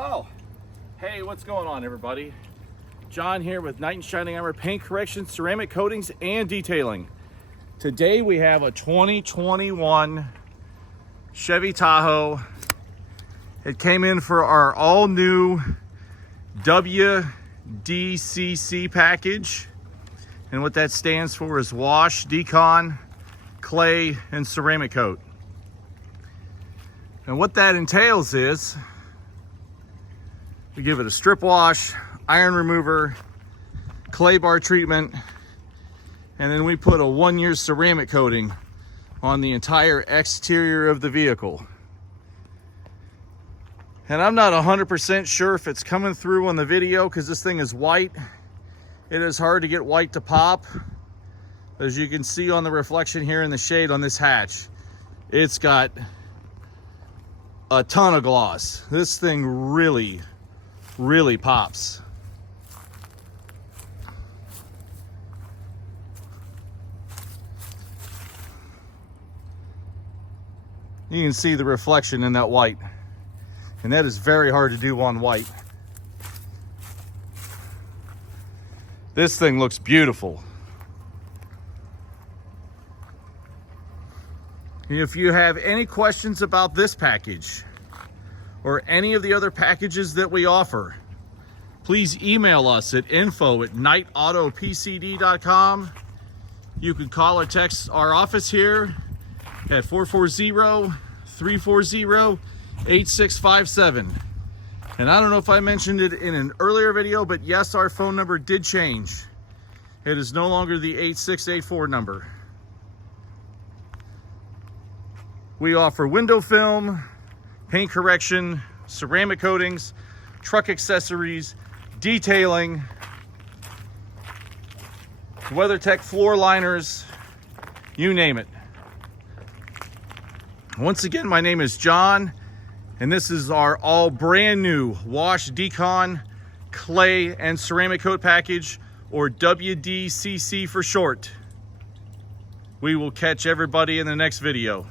Oh, hey, what's going on, everybody? John here with Knight and Shining Armor Paint Correction, Ceramic Coatings, and Detailing. Today we have a 2021 Chevy Tahoe. It came in for our all-new WDCC package. And what that stands for is wash, decon, clay, and ceramic coat. And what that entails is we give it a strip wash, iron remover, clay bar treatment, and then we put a 1-year ceramic coating on the entire exterior of the vehicle. And I'm not 100% sure if it's coming through on the video because this thing is white. It is hard to get white to pop. As you can see on the reflection here in the shade on this hatch, it's got a ton of gloss. This thing really pops. You can see the reflection in that white, and that is very hard to do on white. This thing looks beautiful. If you have any questions about this package or any of the other packages that we offer, please email us at info@KnightAutoPCD.com. You can call or text our office here at 440-340-8657. And I don't know if I mentioned it in an earlier video, but yes, our phone number did change. It is no longer the 8684 number. We offer window film, paint correction, ceramic coatings, truck accessories, detailing, WeatherTech floor liners, you name it. Once again, my name is John, and this is our all brand new wash, decon, clay, and ceramic coat package, or WDCC for short. We will catch everybody in the next video.